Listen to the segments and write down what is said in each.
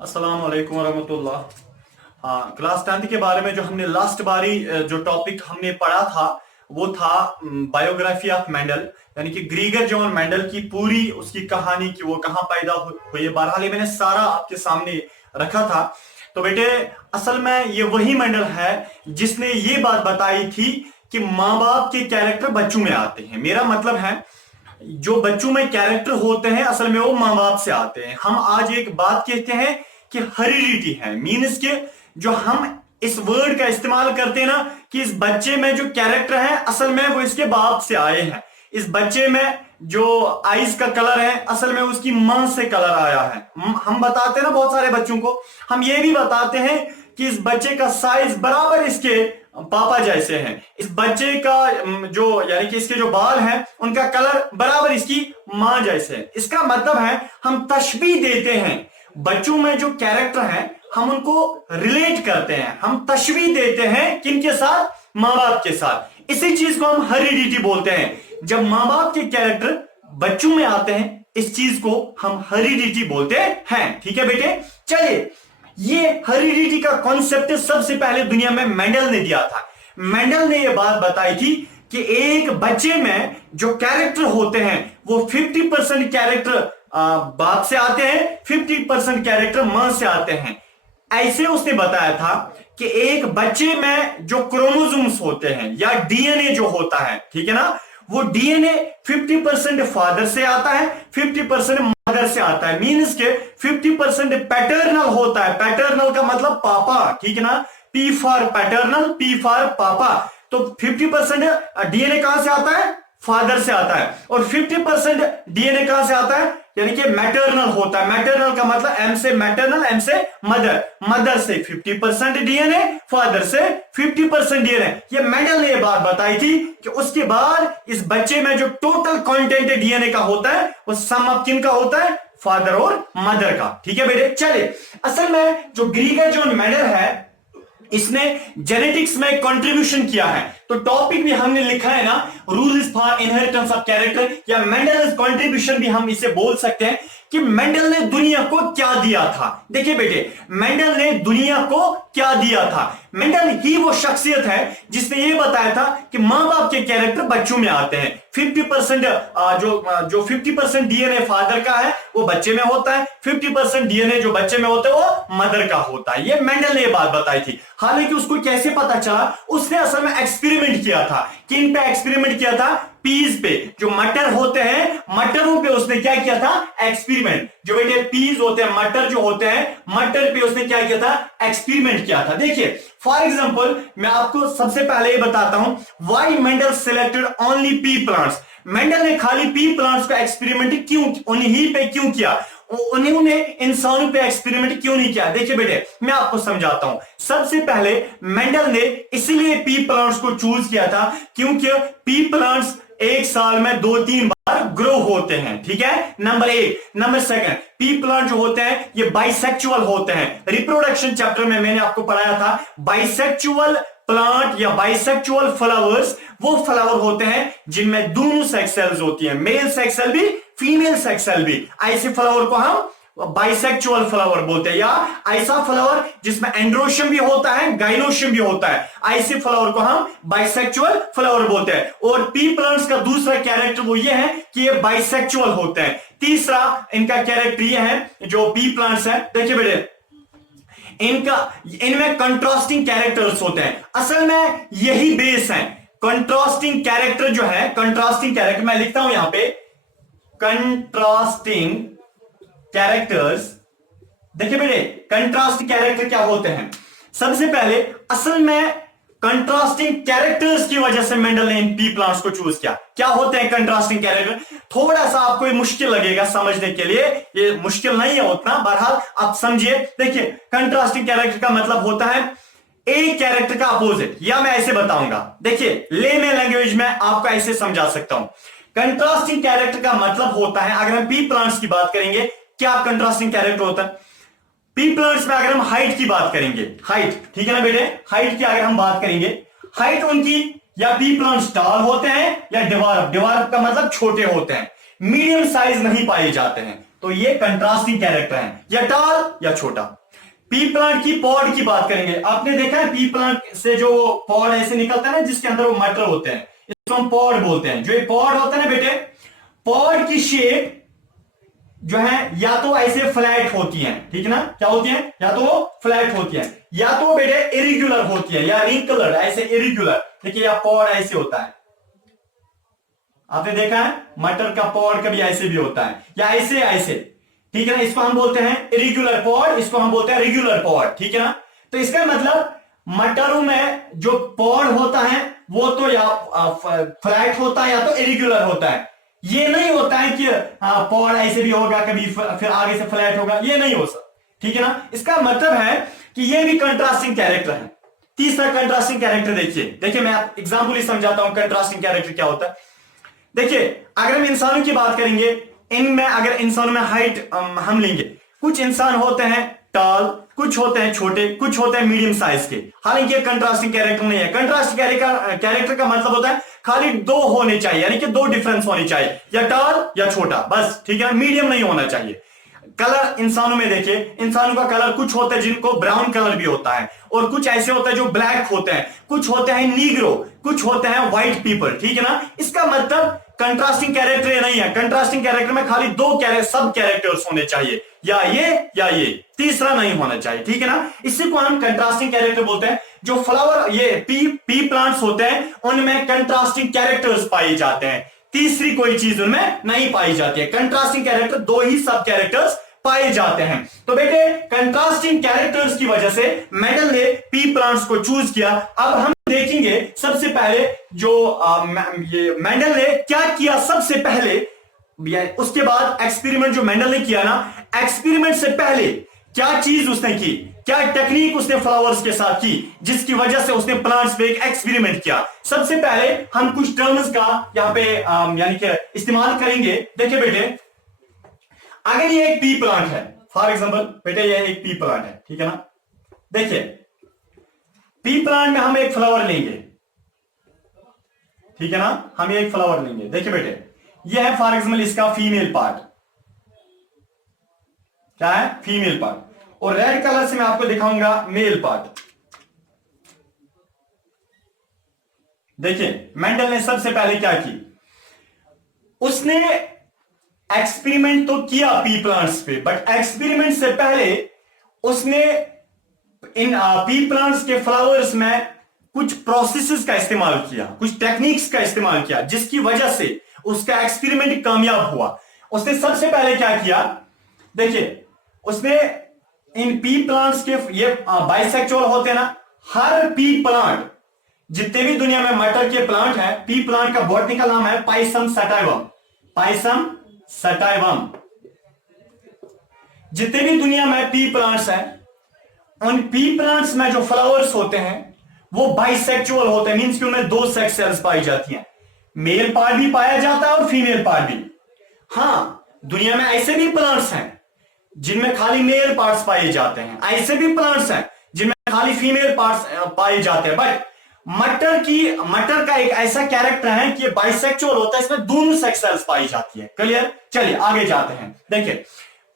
अस्सलाम वालेकुम वरहमतुल्लाह। हाँ, क्लास 10th के बारे में जो हमने लास्ट बारी जो टॉपिक हमने पढ़ा था वो था बायोग्राफी ऑफ मेंडल, यानी कि ग्रीगर जॉन मेंडल की पूरी उसकी कहानी की वो कहाँ पैदा हुई। बहरहाल ये मैंने सारा आपके सामने रखा था। तो बेटे, असल में ये वही मेंडल है जिसने ये बात बताई थी कि माँ बाप के कैरेक्टर बच्चों में आते हैं। मेरा मतलब है जो बच्चों में कैरेक्टर होते हैं असल में वो माँ बाप से आते हैं। हम आज एक बात कहते हैं कि हेरिडिटी है, मीन्स के जो हम इस वर्ड का इस्तेमाल करते हैं ना कि इस बच्चे में जो कैरेक्टर है असल में वो इसके बाप से आए हैं। इस बच्चे में जो आईज का कलर है असल में उसकी मां से कलर आया है। हम बताते हैं ना बहुत सारे बच्चों को, हम ये भी बताते हैं कि इस बच्चे का साइज बराबर इसके पापा जैसे हैं। इस बच्चे का जो यानी कि इसके जो बाल हैं उनका कलर बराबर इसकी मां जैसे है। इसका मतलब है हम तशबीह देते हैं बच्चों में जो कैरेक्टर है, हम उनको रिलेट करते हैं, हम तशबीह देते हैं किनके साथ? माँ बाप के साथ। इसी चीज को हम हेरिडिटी बोलते हैं। जब माँ बाप के कैरेक्टर बच्चों में आते हैं इस चीज को हम हेरिडिटी बोलते हैं। ठीक है बेटे, चलिए ये हेरिडिटी का कॉन्सेप्ट सबसे पहले दुनिया में मेंडल ने दिया था। मेंडल ने यह बात बताई थी कि एक बच्चे में जो कैरेक्टर होते हैं वो 50% कैरेक्टर बाप से आते हैं, 50% कैरेक्टर मां से आते हैं। ऐसे उसने बताया था कि एक बच्चे में जो क्रोमोसोम्स होते हैं या डीएनए जो होता है, ठीक है ना, वो डीएनए 50% फादर से आता है, 50% मदर से आता है। मीन्स के 50% पैटर्नल होता है। पैटर्नल का मतलब पापा, ठीक है ना, P for paternal, P for पापा। तो 50% डीएनए कहां से आता है? फादर से आता है। और 50% डीएनए कहां से आता है? यानी कि मैटरनल होता है। मैटरनल का मतलब एम से मैटरनल, एम से मदर, मदर से 50% डीएनए, फादर से 50% डीएनए। ये मेंडल ने ये बात बताई थी कि उसके बाद इस बच्चे में जो टोटल कंटेंट डीएनए का होता है वो सम ऑफ किन का होता है? फादर और मदर का। ठीक है बेटे, चले असल में जो ग्रीगर जॉन मेंडल है इसने जेनेटिक्स में कंट्रीब्यूशन किया है। तो टॉपिक भी हमने लिखा है ना, rules for inheritance of character, या मेंडल कंट्रीब्यूशन भी हम इसे बोल सकते हैं कि मेंडल ने दुनिया को क्या दिया था। देखिए बेटे, मेंडल ने दुनिया को क्या दिया था। मेंडल ही वो शख्सियत है जिसने ये बताया था कि मां बाप के कैरेक्टर बच्चों में आते हैं। 50% जो 50% डीएनए फादर का है वो बच्चे में होता है, 50% डीएनए जो बच्चे में होता है वो मदर का होता है। ये मेंडल ने ये बात बताई थी। हालांकि उसको कैसे पता चला? उसने असल में एक्सपेरिमेंट किया था। किन पे एक्सपेरिमेंट किया था? पीज पे। जो मटर होते हैं मटरों पे उसने क्या किया था? एक्सपेरिमेंट। जो बेटे पीज होते हैं, मटर जो होते हैं, मटर पे उसने क्या किया था? एक्सपेरिमेंट किया था। देखिए फॉर एग्जांपल मैं आपको सबसे पहले ये बताता हूं why Mendel selected only P plants. Mendel ने खाली पी प्लांट्स पे एक्सपेरिमेंट क्यों, उन्हीं पे क्यों किया? उन्होंने इंसानों पे एक्सपेरिमेंट क्यों नहीं किया? देखिए बेटे मैं आपको समझाता हूं। सबसे पहले मेंडल ने इसलिए पी प्लांट्स को चूज किया था क्योंकि पी प्लांट्स एक साल में 2-3 बार ग्रो होते हैं। ठीक है, नंबर एक। नंबर सेकंड, पी प्लांट जो होते हैं ये बाइसेक्सुअल होते हैं। रिप्रोडक्शन चैप्टर में मैंने आपको पढ़ाया था बाइसेक्सुअल प्लांट या बाइसेक्सुअल फ्लावर्स वो फ्लावर होते हैं जिनमें दोनों सेक्स सेल्स होती हैं, मेल सेक्स सेल भी, फीमेल सेक्स सेल भी। ऐसे फ्लावर को हम बाइसेक्सुअल फ्लावर बोलते हैं, या ऐसा फ्लावर जिसमें एंड्रोशियम भी होता है, गाइनोशियम भी होता है, ऐसे फ्लावर को हम बाइसेक्सुअल फ्लावर बोलते हैं। और पी प्लांट्स का दूसरा कैरेक्टर वो ये है कि ये बाइसेक्सुअल होते हैं। तीसरा इनका कैरेक्टर ये है जो पी प्लांट्स है, देखिए बेटे इनमें कंट्रास्टिंग कैरेक्टर्स होते हैं। असल में यही बेस है। कंट्रास्टिंग कैरेक्टर जो है, कंट्रास्टिंग कैरेक्टर मैं लिखता हूं यहां पे, कंट्रास्टिंग कैरेक्टर्स। देखिए बेटे कंट्रास्ट कैरेक्टर क्या होते हैं? सबसे पहले असल में कंट्रास्टिंग कैरेक्टर्स की वजह से मेंडल ने इन पी प्लांट्स को चूज किया। क्या होते हैं कंट्रास्टिंग कैरेक्टर? थोड़ा सा आपको ये मुश्किल लगेगा समझने के लिए, ये मुश्किल नहीं है उतना, बहरहाल आप समझिए। देखिए कंट्रास्टिंग कैरेक्टर का मतलब होता है एक कैरेक्टर का अपोजिट, या मैं ऐसे बताऊंगा। देखिए लेमन लैंग्वेज में आपको ऐसे समझा सकता हूं। कंट्रास्टिंग कैरेक्टर का मतलब होता है, अगर हम पी प्लांट्स की बात करेंगे, क्या कंट्रास्टिंग कैरेक्टर होता है? पी प्लांट्स में अगर हम हाइट की बात करेंगे, हाइट, ठीक है ना बेटे, हाइट की अगर हम बात करेंगे, हाइट उनकी या पी प्लांट्स टॉल होते हैं या डिवार्फ। डिवार्फ का मतलब छोटे होते हैं, मीडियम साइज नहीं पाए जाते हैं। तो ये कंट्रास्टिंग कैरेक्टर है, या टॉल या छोटा। पी प्लांट की पॉड की बात करेंगे। आपने देखा है पी प्लांट से जो पॉड ऐसे निकलता है ना, जिसके अंदर वो मटर होते हैं, इसको हम पॉड बोलते हैं। जो ये पॉड होता है ना बेटे, पॉड की शेप जो है या तो ऐसे फ्लैट होती है, ठीक है ना, क्या होती है, या तो वो फ्लैट होती है, या तो बेटे इरेगुलर होती है, या रिंकलर, ऐसे इरेगुलर। देखिए या पॉड ऐसे होता है, आपने देखा है मटर का पॉड कभी ऐसे भी होता है, या ऐसे ऐसे, ठीक है ना। इसको हम बोलते हैं इरेगुलर पॉड, इसको हम बोलते हैं रेगुलर पॉड, ठीक है ना। तो इसका मतलब मटरों में जो पॉड होता है वो तो या फ्लैट होता है या तो इरेगुलर होता है। ये नहीं होता है कि पॉड ऐसे भी होगा कभी फिर आगे से फ्लैट होगा, ये नहीं हो सकता, ठीक है ना। इसका मतलब है कि ये भी कंट्रास्टिंग कैरेक्टर है। तीसरा कंट्रास्टिंग कैरेक्टर देखिए मैं एग्जांपल ही समझाता हूं कंट्रास्टिंग कैरेक्टर क्या होता है। देखिए अगर हम इंसानों की बात करेंगे, इनमें अगर इंसानों में हाइट हम लेंगे, कुछ इंसान होते हैं टॉल, कुछ होते हैं छोटे, कुछ होते हैं मीडियम साइज के। हालांकि ये कंट्रास्टिंग कैरेक्टर नहीं है। कंट्रास्टिंग कैरेक्टर का मतलब होता है खाली दो होने चाहिए, यानी कि दो डिफरेंस होनी चाहिए, या टॉल या छोटा, बस, ठीक है, मीडियम नहीं होना चाहिए। कलर इंसानों में देखिए, इंसानों का कलर कुछ होता है जिनको ब्राउन कलर भी होता है, और कुछ ऐसे होते हैं जो ब्लैक होते हैं, कुछ होते हैं नीग्रो, कुछ होते हैं व्हाइट पीपल, ठीक है ना। इसका मतलब कंट्रास्टिंग कैरेक्टर ये नहीं है। कंट्रास्टिंग कैरेक्टर में खाली दो सब कैरेक्टर्स होने चाहिए, या ये, तीसरा नहीं होना चाहिए, ठीक है ना। इसी को हम कंट्रास्टिंग कैरेक्टर बोलते हैं। जो फ्लावर ये पी प्लांट्स होते हैं उनमें कंट्रास्टिंग कैरेक्टर्स पाए जाते हैं, तीसरी कोई चीज उनमें नहीं पाई जाती है। कंट्रास्टिंग कैरेक्टर दो ही सब कैरेक्टर्स पाए जाते हैं। तो बेटे कंट्रास्टिंग कैरेक्टर्स की वजह से मेंडल ने पी प्लांट्स को चूज किया। अब हम देखेंगे सबसे पहले जो ये मेंडल ने क्या किया सबसे पहले, उसके बाद एक्सपेरिमेंट जो मेंडल ने किया ना, एक्सपेरिमेंट से पहले क्या चीज उसने की, क्या टेक्निक उसने फ्लावर्स के साथ की, जिसकी वजह से उसने प्लांट्स पे एक एक्सपेरिमेंट किया। सबसे पहले हम कुछ टर्म्स का यहां पे यानी कि इस्तेमाल करेंगे। देखिए बेटे, अगर ये एक पी प्लांट है, फॉर एग्जांपल बेटे ये एक पी प्लांट है, ठीक है ना। देखिए पी प्लांट में हम एक फ्लावर लेंगे, ठीक है ना, हम एक फ्लावर लेंगे। देखिए बेटे ये है फॉर एग्जांपल इसका फीमेल पार्ट, क्या है, फीमेल पार्ट, और रेड कलर से मैं आपको दिखाऊंगा मेल पार्ट। देखिए मेंडल ने सबसे पहले क्या की, उसने एक्सपेरिमेंट तो किया पी प्लांट्स पे, बट एक्सपेरिमेंट से पहले उसने इन पी प्लांट्स के फ्लावर्स में कुछ प्रोसेसेस का इस्तेमाल किया, कुछ टेक्निक्स का इस्तेमाल किया, जिसकी वजह से उसका एक्सपेरिमेंट कामयाब हुआ। उसने सबसे पहले क्या किया, देखिए उसने इन पी प्लांट्स के, ये बाइसेक्सुअल होते हैं ना, हर पी प्लांट, जितने भी दुनिया में मटर के प्लांट है, पी प्लांट का बॉटनिकल नाम है पाइसम सटाइवम, पाइसम सटाइवम। जितने भी दुनिया में पी प्लांट्स हैं, उन पी प्लांट्स में जो फ्लावर्स होते हैं वो बाइसेक्सुअल होते हैं, मींस कि उनमें दो सेक्स सेल्स पाई जाती हैं, मेल पार्ट भी पाया जाता है और फीमेल पार्ट भी। हां दुनिया में ऐसे भी प्लांट्स हैं जिनमें खाली मेल पार्ट्स पाए जाते हैं, ऐसे भी प्लांट्स हैं जिनमें खाली फीमेल पार्ट्स पाए जाते हैं। बट मटर का एक ऐसा कैरेक्टर है कि बाइसेक्सुअल होता है, इसमें दोनों सेक्स सेल्स पाई जाती है। क्लियर, चलिए आगे जाते हैं। देखिए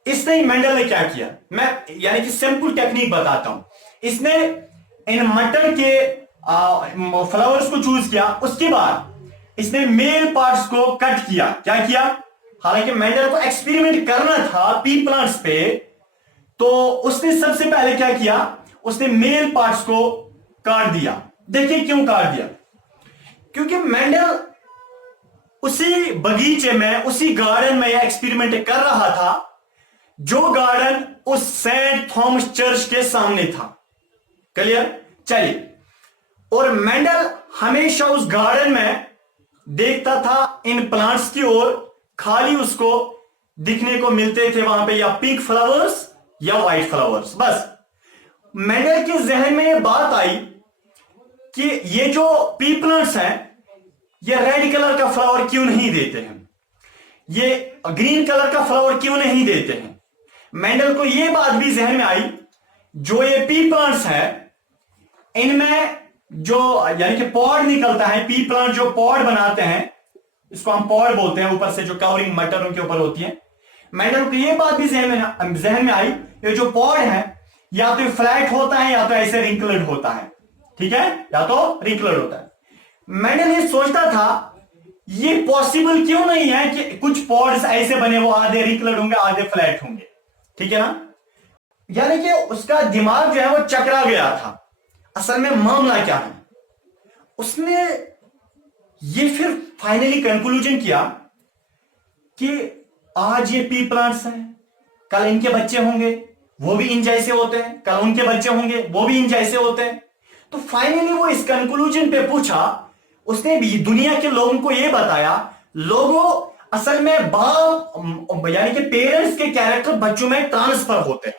इसने मेंडल ने क्या किया, मैं यानी कि सिंपल टेक्निक बताता हूं। इसने इन मटर के फ्लावर्स को चूज किया, उसके बाद इसने मेल पार्ट्स को कट किया। क्या किया, हालांकि मेंडल को एक्सपेरिमेंट करना था पी प्लांट्स पे, तो उसने सबसे पहले क्या किया, उसने मेल पार्ट्स को काट दिया। देखिए क्यों काट दिया, क्योंकि मेंडल उसी बगीचे में, उसी गार्डन में एक्सपेरिमेंट कर रहा था जो गार्डन उस सेंट थॉमस चर्च के सामने था। क्लियर, चलिए, और मेंडल हमेशा उस गार्डन में देखता था इन प्लांट्स की ओर, खाली उसको दिखने को मिलते थे वहां पे या पिंक फ्लावर्स या व्हाइट फ्लावर्स, बस। मेंडल के जहन में यह बात आई कि ये जो पी प्लांट्स हैं ये रेड कलर का फ्लावर क्यों नहीं देते हैं, ये ग्रीन कलर का फ्लावर क्यों नहीं देते हैं। मेंडल को यह बात भी जहन में आई, जो ये पी प्लांट्स है इनमें जो यानी कि पॉड निकलता है, पी प्लांट जो पॉड बनाते हैं, इसको हम पॉड बोलते हैं, ऊपर से जो कवरिंग मटर उनके ऊपर होती है, मेंडल को ये बात भी जहन में आई, ये जो पॉड है या तो फ्लैट होता है या तो ऐसे रिंकलड होता है, ठीक है, या तो रिंकलड होता है। मेंडल ये सोचता था ये पॉसिबल क्यों नहीं है कि कुछ पॉड्स ऐसे बने, वो आधे रिंकलड होंगे आधे फ्लैट होंगे, ठीक है ना। यानी कि उसका दिमाग जो है वो चकरा गया था, असल में मामला क्या है। उसने ये फिर फाइनली कंक्लूजन किया कि आज ये पी प्लांट्स हैं, कल इनके बच्चे होंगे वो भी इन जैसे होते हैं, कल उनके बच्चे होंगे वो भी इन जैसे होते हैं। तो फाइनली वो इस कंक्लूजन पे पूछा, उसने भी दुनिया के लोगों को ये बताया, लोगों असल में बाप यानी कि पेरेंट्स के कैरेक्टर बच्चों में ट्रांसफर होते हैं।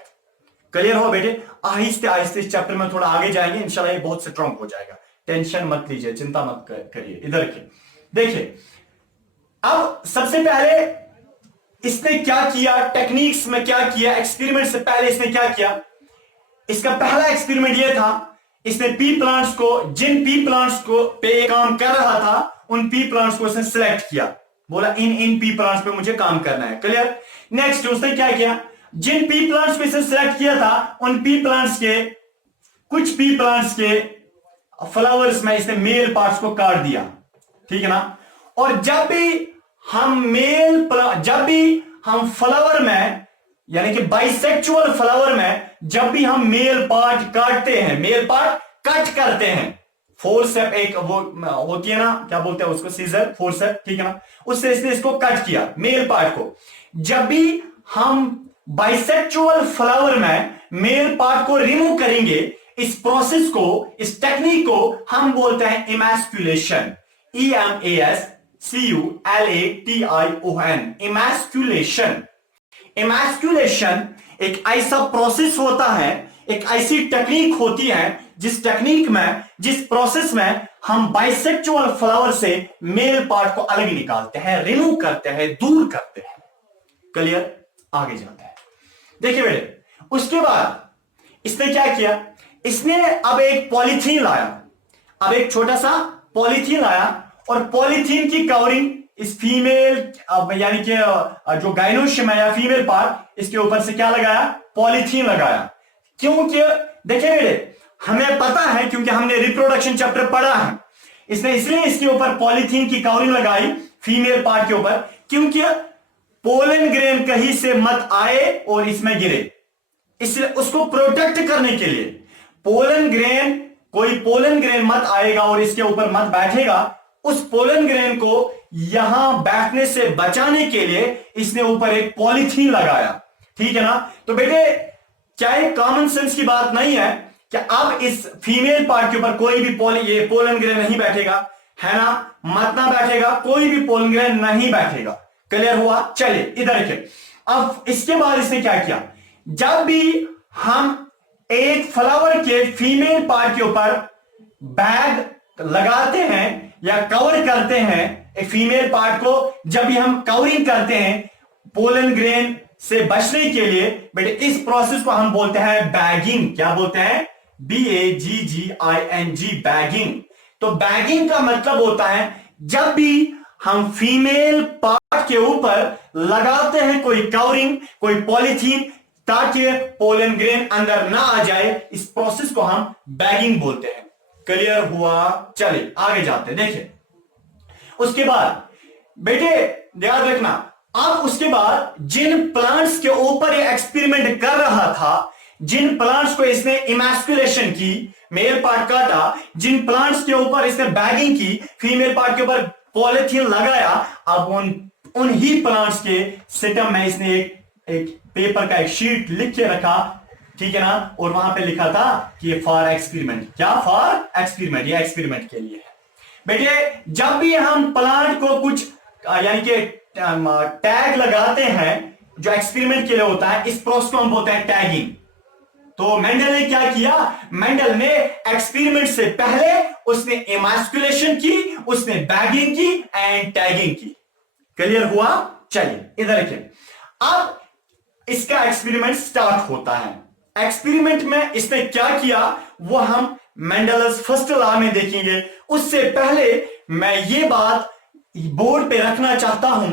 क्लियर हो बेटे, आहिस्ते आहिस्ते इस चैप्टर में थोड़ा आगे जाएंगे, इंशाल्लाह ये बहुत स्ट्रांग हो जाएगा, टेंशन मत लीजिए, चिंता मत करिए। इधर के देखिए, अब सबसे पहले इसने क्या किया, टेक्निक्स में क्या किया, एक्सपेरिमेंट से पहले इसने क्या किया। इसका पहला एक्सपेरिमेंट यह था, इसने पी प्लांट्स को, जिन पी प्लांट्स को पे काम कर रहा था उन पी प्लांट्स को इसने सिलेक्ट किया, बोला इन इन पी प्लांट्स पे मुझे काम करना है। क्लियर। नेक्स्ट उसने क्या किया, जिन पी प्लांट्स को इसने सिलेक्ट किया था उन पी प्लांट्स के, कुछ पी प्लांट्स के फ्लावर्स में इसने मेल पार्ट्स को काट दिया, ठीक है ना। और जब भी हम फ्लावर में यानी कि बाइसेक्सुअल फ्लावर में जब भी हम मेल पार्ट काटते हैं, मेल पार्ट कट करते हैं, फोरसेप एक वो होती है ना, क्या बोलते हैं उसको, सीजर, फोरसेप, ठीक है ना, उससे इसने इसको कट किया मेल पार्ट को। जब भी हम बाइसेक्सुअल फ्लावर में मेल पार्ट को रिमूव करेंगे, इस प्रोसेस को, इस टेक्निक को हम बोलते हैं इमैस्कुलेशन, EMASCULATION, इमैस्कुलेशन। इमैस्कुलेशन एक ऐसा प्रोसेस होता है, एक ऐसी टेक्निक होती है जिस टेक्निक में, जिस प्रोसेस में हम बाइसेक्सुअल फ्लावर से मेल पार्ट को अलग निकालते हैं, रिमूव करते हैं, दूर करते हैं। क्लियर, आगे जाते हैं। देखिए बेटे, उसके बाद इसने क्या किया, इसने अब एक पॉलीथीन लाया, अब एक छोटा सा पॉलीथीन लाया और पॉलीथीन की कवरिंग इस फीमेल यानी कि जो गाइनोशियम है या फीमेल पार्ट, इसके ऊपर से क्या लगाया, पॉलीथीन लगाया। क्योंकि देखिए बेटे, हमें पता है क्योंकि हमने रिप्रोडक्शन चैप्टर पढ़ा है, इसने इसलिए इसके ऊपर पॉलीथीन की कवरिंग लगाई फीमेल पार्ट के ऊपर, क्योंकि पोलन ग्रेन कहीं से मत आए और इसमें गिरे, इसलिए उसको प्रोटेक्ट करने के लिए पोलन ग्रेन, कोई पोलन ग्रेन मत आएगा और इसके ऊपर मत बैठेगा, उस पोलन ग्रेन को यहां बैठने से बचाने के लिए इसने ऊपर एक पॉलीथीन लगाया, ठीक है ना। तो बेटे, चाहे कॉमन सेंस की बात नहीं है कि अब इस फीमेल पार्ट के ऊपर कोई भी पोलन ग्रेन नहीं बैठेगा, है ना, मत ना बैठेगा, कोई भी पोलन ग्रेन नहीं बैठेगा। क्लियर हुआ। चलिए इधर के, अब इसके बाद इसने क्या किया, जब भी हम एक फ्लावर के फीमेल पार्ट के ऊपर बैग लगाते हैं या कवर करते हैं एक फीमेल पार्ट को, जब भी हम कवरिंग करते हैं पोलन ग्रेन से बचने के लिए, बेटे इस प्रोसेस को हम बोलते हैं बैगिंग। क्या बोलते हैं, BAGGING, बैगिंग। तो बैगिंग का मतलब होता है जब भी हम फीमेल पार्ट के ऊपर लगाते हैं कोई कवरिंग, कोई पॉलीथीन, ताकि पोलन ग्रेन अंदर ना आ जाए, इस प्रोसेस को हम बैगिंग बोलते हैं। क्लियर हुआ। चलिए आगे जाते हैं। देखिए उसके बाद बेटे याद रखना, अब उसके बाद जिन प्लांट्स के ऊपर ये एक्सपेरिमेंट कर रहा था, जिन प्लांट्स को इसने इमैस्कुलेशन की, मेल पार्ट काटा, जिन प्लांट्स के ऊपर इसने बैगिंग की, फीमेल पार्ट के ऊपर पॉलीथीन लगाया, अब उन ही प्लांट्स के सिस्टम में इसने एक पेपर का एक शीट लिख के रखा, ठीक है ना, और वहां पे लिखा था कि ये फॉर एक्सपेरिमेंट। क्या, फॉर एक्सपेरिमेंट, ये एक्सपेरिमेंट के लिए है। बेटे जब भी हम प्लांट को कुछ यानी कि टैग लगाते हैं जो एक्सपेरिमेंट के लिए होता है, इस प्रोसेस को हम बोलते हैं टैगिंग। तो मेंडल ने क्या किया, मेंडल ने एक्सपेरिमेंट से पहले उसने इमैस्कुलेशन की, उसने बैगिंग की एंड टैगिंग की। क्लियर हुआ। चलिए इधर देखिए, अब इसका एक्सपेरिमेंट स्टार्ट होता है। एक्सपेरिमेंट में इसने क्या किया वो हम मेंडल्स फर्स्ट लॉ में देखेंगे। उससे पहले मैं ये बात बोर्ड पे रखना चाहता हूं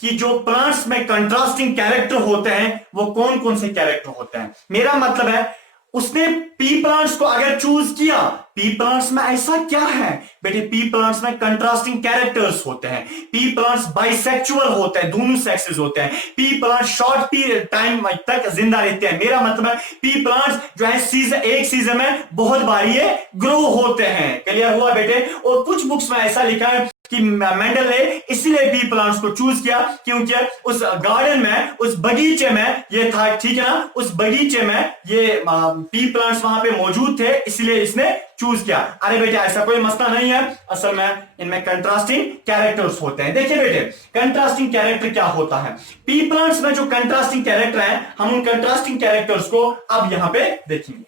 कि जो प्लांट्स में कंट्रास्टिंग कैरेक्टर होते हैं वो कौन कौन से कैरेक्टर होते हैं। मेरा मतलब है उसने पी प्लांट्स को अगर चूज किया, पी प्लांट्स में ऐसा क्या है बेटे, पी प्लांट्स में कंट्रास्टिंग कैरेक्टर्स होते हैं, पी प्लांट्स बाइसेक्सुअल होते हैं, दोनों सेक्सेस होते हैं, P plants short period time तक जिंदा रहते हैं। मेरा मतलब है पी प्लांट्स जो है सीजन, एक सीजन में बहुत बार ये ग्रो होते हैं। क्लियर हुआ बेटे। और कुछ बुक्स में ऐसा लिखा है कि मेंडल ने इसलिए पी प्लांट्स को चूज किया क्योंकि उस गार्डन में, उस बगीचे में ये था, ठीक है ना, उस बगीचे में ये पी प्लांट्स वहां पे मौजूद थे, इसलिए इसने चूज किया। अरे बेटे ऐसा कोई मसला नहीं है, असल में इनमें कंट्रास्टिंग कैरेक्टर्स होते हैं। देखिए बेटे कंट्रास्टिंग कैरेक्टर क्या होता है, पी प्लांट्स में जो कंट्रास्टिंग कैरेक्टर है, हम उन कंट्रास्टिंग कैरेक्टर्स को अब यहां पे देखेंगे।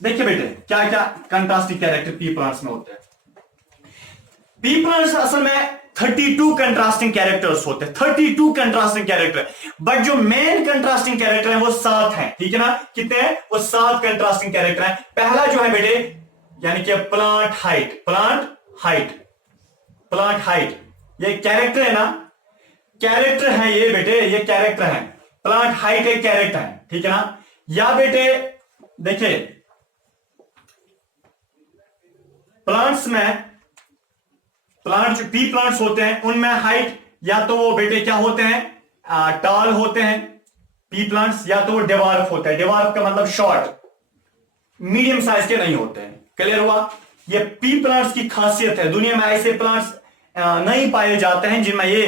देखिए बेटे क्या क्या कंट्रास्टिंग कैरेक्टर पी प्लांट्स में होते हैं। पी प्लांट्स असल में 32 कंट्रास्टिंग कैरेक्टर्स होते हैं, 32 कंट्रास्टिंग कैरेक्टर, बट जो मेन कंट्रास्टिंग कैरेक्टर है वो 7 हैं, ठीक है ना। कितने हैं वो? 7 कंट्रास्टिंग कैरेक्टर हैं। पहला जो है बेटे यानी कि plant height, plant height, plant height, ये कैरेक्टर है ना, कैरेक्टर है ये बेटे, ये कैरेक्टर है, प्लांट हाइट एक कैरेक्टर है, ठीक है ना। या बेटे देखिए प्लांट्स में, प्लांट जो पी प्लांट्स होते हैं उनमें हाइट या तो वो बेटे क्या होते हैं, टॉल होते हैं पी प्लांट्स, या तो वो डेवार्फ होते हैं। डेवार्फ का मतलब शॉर्ट, मीडियम साइज के नहीं होते हैं। क्लियर हुआ। ये पी प्लांट्स की खासियत है, दुनिया में ऐसे प्लांट्स नहीं पाए जाते हैं जिनमें ये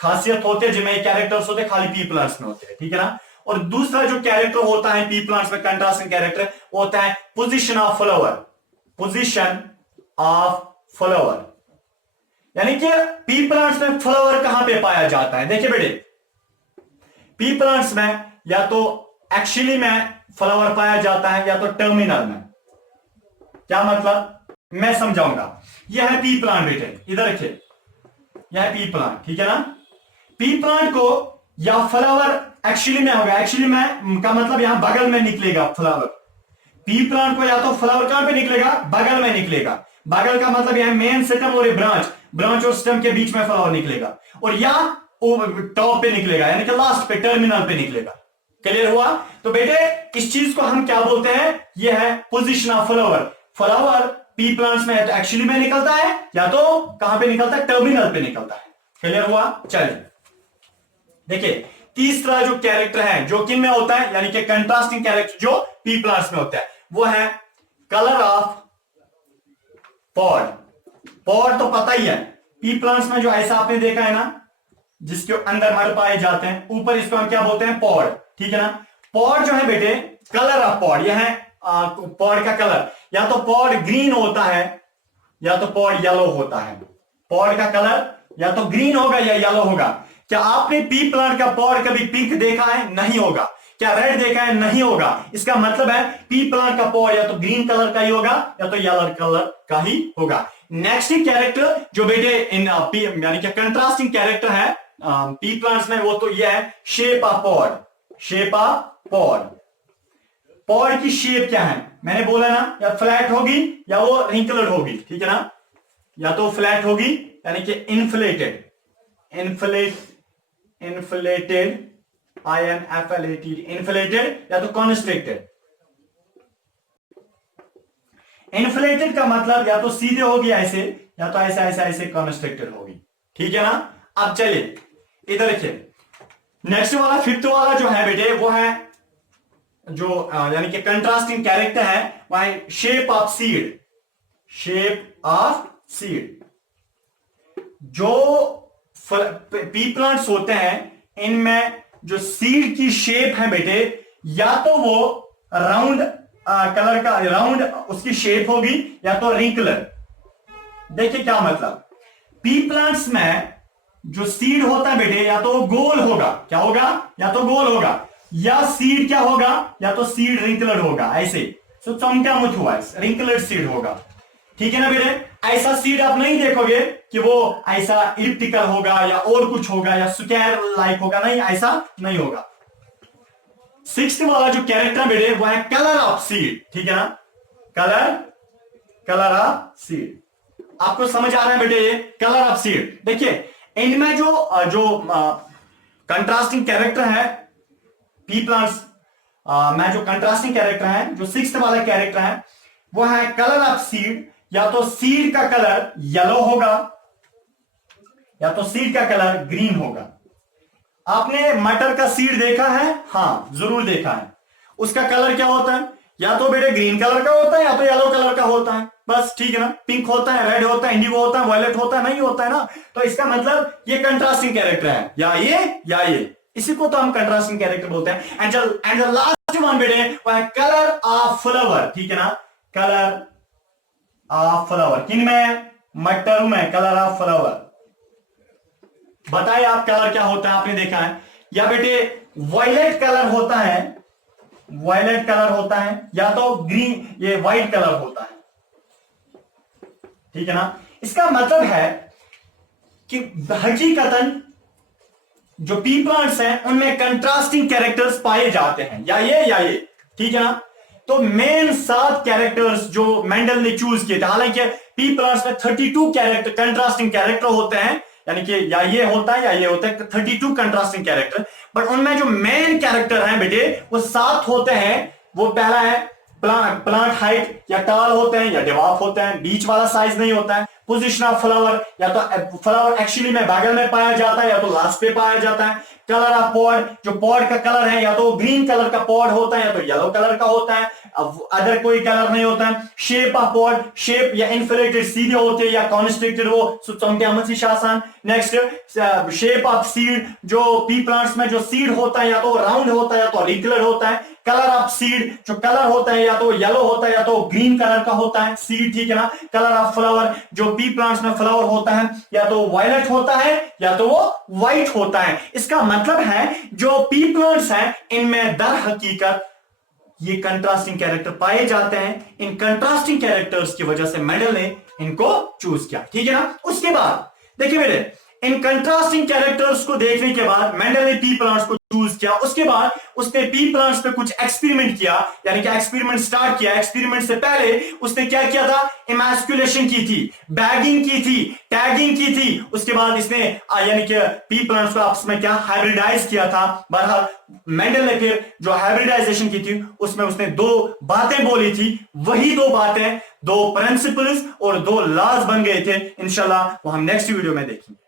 खासियत होते हैं, जिनमें ये कैरेक्टर्स होते हैं, खाली पी प्लांट्स में होते हैं, ठीक है ना। और दूसरा जो कैरेक्टर होता है पी प्लांट्स में कंट्रास्टिंग कैरेक्टर होता है position of flower, position of flower, यानी कि पी प्लांट्स में फ्लावर कहां पे पाया जाता है। देखिए बेटे पी प्लांट्स में या तो एक्चुअली में फ्लावर पाया जाता है या तो टर्मिनल में। क्या मतलब मैं समझाऊंगा। यह है पी प्लांट बेटे, इधर रखिए, यह है पी प्लांट, ठीक है ना। पी प्लांट को या फ्लावर एक्चुअली में होगा, एक्चुअली में का मतलब यहां बगल में निकलेगा फ्लावर। पी प्लांट को या तो फ्लावर कहां पे निकलेगा, बगल में निकलेगा। बगल का मतलब यह मेन स्टेम और ब्रांच, ब्रांच और स्टेम के बीच में फ्लावर निकलेगा, और या टॉप पे निकलेगा यानी कि लास्ट पे, टर्मिनल पे निकलेगा। क्लियर हुआ। तो बेटे इस चीज को हम क्या बोलते हैं, यह है position of flower. Flower P plants में तो एक्चुअली में निकलता है या तो कहां पे निकलता है, टर्मिनल पे निकलता है। क्लियर हुआ। चलिए देखिए तीसरा जो कैरेक्टर है जो किन में होता है, यानी कि कंट्रास्टिंग कैरेक्टर जो पी प्लांट्स में होता है, वो है कलर ऑफ पॉड। पॉड तो पता ही है पी प्लांट्स में, जो ऐसा आपने देखा है ना जिसके अंदर मर पाए जाते हैं, ऊपर इसको हम क्या बोलते हैं, पॉड, ठीक है ना। पॉड जो है बेटे, कलर ऑफ पॉड, यह है पॉड का कलर, या तो पॉड ग्रीन होता है या तो पॉड येलो होता है। पॉड का कलर या तो ग्रीन होगा या येलो होगा। क्या आपने पी प्लांट का पॉड कभी पिंक देखा है? नहीं होगा। क्या रेड देखा है? नहीं होगा। इसका मतलब है पी प्लांट का पॉड या तो ग्रीन कलर का ही होगा या तो येलो कलर का ही होगा। नेक्स्ट कैरेक्टर जो बेटे इन यानी कि कंट्रास्टिंग कैरेक्टर है पी प्लांट्स में, वो तो ये है shape of pod. Shape of pod, pod की शेप क्या है मैंने बोला ना, या फ्लैट होगी या वो रिंकल्ड होगी, ठीक है ना। या तो फ्लैट होगी यानी कि इन्फ्लेटेड, इन्फ्लेटेड इन्फ्लेटेड, या तो कॉन्स्ट्रिक्टेड। इन्फ्लेटेड का मतलब या तो सीधे होगी ऐसे, या तो ऐसे ऐसे ऐसे कॉन्स्ट्रिक्टेड होगी, ठीक है ना। अब चलिए इधर देखिए नेक्स्ट वाला, फिफ्थ वाला जो है बेटे वो है जो यानी कि कंट्रास्टिंग कैरेक्टर है, वह है shape of seed. Shape of seed, जो पी प्लांट्स होते हैं इनमें जो सीड की शेप है बेटे, या तो वो राउंड कलर का, राउंड उसकी शेप होगी, या तो रिंकलर। देखिए क्या मतलब, पी प्लांट्स में जो सीड होता है बेटे या तो वो गोल होगा, क्या होगा, या तो गोल होगा, या सीड क्या होगा, या तो सीड रिंकलर होगा ऐसे। तो चमका मुठ हुआ रिंकलर सीड होगा, ठीक है ना बेटे। ऐसा सीड आप नहीं देखोगे कि वो ऐसा इलिप्टिकल होगा या और कुछ होगा या स्क्वायर लाइक होगा, नहीं, ऐसा नहीं होगा। सिक्स्थ वाला जो कैरेक्टर बेटे वो है कलर ऑफ सीड, ठीक है ना। कलर ऑफ सीड आपको समझ आ रहा है बेटे, ये कलर ऑफ सीड। देखिए इनमें जो कंट्रास्टिंग कैरेक्टर है पी प्लांट्स में, जो कंट्रास्टिंग कैरेक्टर है, जो सिक्स्थ वाला कैरेक्टर है वो है कलर ऑफ सीड। या तो सीड का कलर येलो होगा या तो सीड का कलर ग्रीन होगा। आपने मटर का सीड देखा है? हां जरूर देखा है। उसका कलर क्या होता है? या तो बेटे ग्रीन कलर का होता है या तो येलो कलर का होता है, बस ठीक है ना। पिंक होता है, रेड होता है, इंडिगो होता है, वायलेट होता है, नहीं होता है ना। तो इसका मतलब ये कंट्रास्टिंग कैरेक्टर है, या ये, इसी को तो हम कंट्रास्टिंग कैरेक्टर बोलते हैं। एंड द लास्ट वन बेटे वो है कलर ऑफ फ्लावर, ठीक है ना। कलर ऑफ फ्लावर किन में? मटर में कलर ऑफ फ्लावर। बताइए आप कलर क्या होता है, आपने देखा है? या बेटे वायलेट कलर होता है, वायलेट कलर होता है, या तो ग्रीन ये व्हाइट कलर होता है, ठीक है ना। इसका मतलब है कि हकीकतन जो पी प्लांट्स हैं उनमें कंट्रास्टिंग कैरेक्टर्स पाए जाते हैं, या ये, ठीक है ना। तो मेन 7 कैरेक्टर्स जो मेंडल ने चूज किए थे, हालांकि पी प्लांट्स में 32 कैरेक्टर कंट्रास्टिंग कैरेक्टर होते हैं, यानी कि या ये होता है या ये होता है, 32 कंट्रास्टिंग कैरेक्टर। बट उनमें जो मेन कैरेक्टर हैं बेटे वो 7 होते हैं। वो पहला है प्लांट हाइट, या टाल होते हैं या डिवार्फ होते हैं, बीच वाला साइज नहीं होता है। पोजीशन ऑफ फ्लावर, या तो फ्लावर एक्चुअली में बैगल में पाया जाता है या तो लास्ट पे पाया जाता है। कलर ऑफ पॉड, जो पॉड का कलर है या तो ग्रीन कलर का पॉड होता है या तो येलो कलर का होता है, अदर कोई कलर नहीं होता है। शेप ऑफ पॉड, शेप या इन्फ्लेटेड सीधे होते हैं या कॉन्स्ट्रिक्टेड वो शासन। नेक्स्ट शेप ऑफ सीड, जो पी प्लांट्स में जो सीड होता है या तो राउंड होता है या तो रेक्टेंगुलर होता है। कलर ऑफ सीड, जो कलर होता है या तो येलो होता है या तो ग्रीन कलर का होता है सीड, ठीक है ना। कलर ऑफ फ्लावर, जो पी प्लांट्स में फ्लावर होता है या तो वायलेट होता है या तो वो व्हाइट होता है। इसका मतलब है जो पी प्लांट्स हैं इनमें दर हकीकत ये कंट्रास्टिंग कैरेक्टर पाए जाते हैं। इन कंट्रास्टिंग कैरेक्टर्स की वजह से मेंडल ने इनको चूज किया, ठीक है ना। उसके बाद देखिए बेटे, इन कंट्रास्टिंग कैरेक्टर्स को देखने के बाद मेंडल ने पी प्लांट्स को चूज किया। उसके बाद उसने पी प्लांट्स पे कुछ एक्सपेरिमेंट किया, यानी कि एक्सपेरिमेंट स्टार्ट किया। एक्सपेरिमेंट से पहले उसने क्या किया था? इमैस्कुलेशन की थी, बैगिंग की थी, टैगिंग की थी। उसके बाद इसने यानी कि पी प्लांट्स को आपस में क्या हाइब्रिडाइज किया था। बहरहाल मेंडल ने फिर जो हाइब्रिडाइजेशन की थी उसमें उसने 2 बातें बोली थी। वही 2 बातें, 2 प्रिंसिपल्स और 2 लॉज बन गए थे। इंशाल्लाह वो हम नेक्स्ट वीडियो में देखेंगे।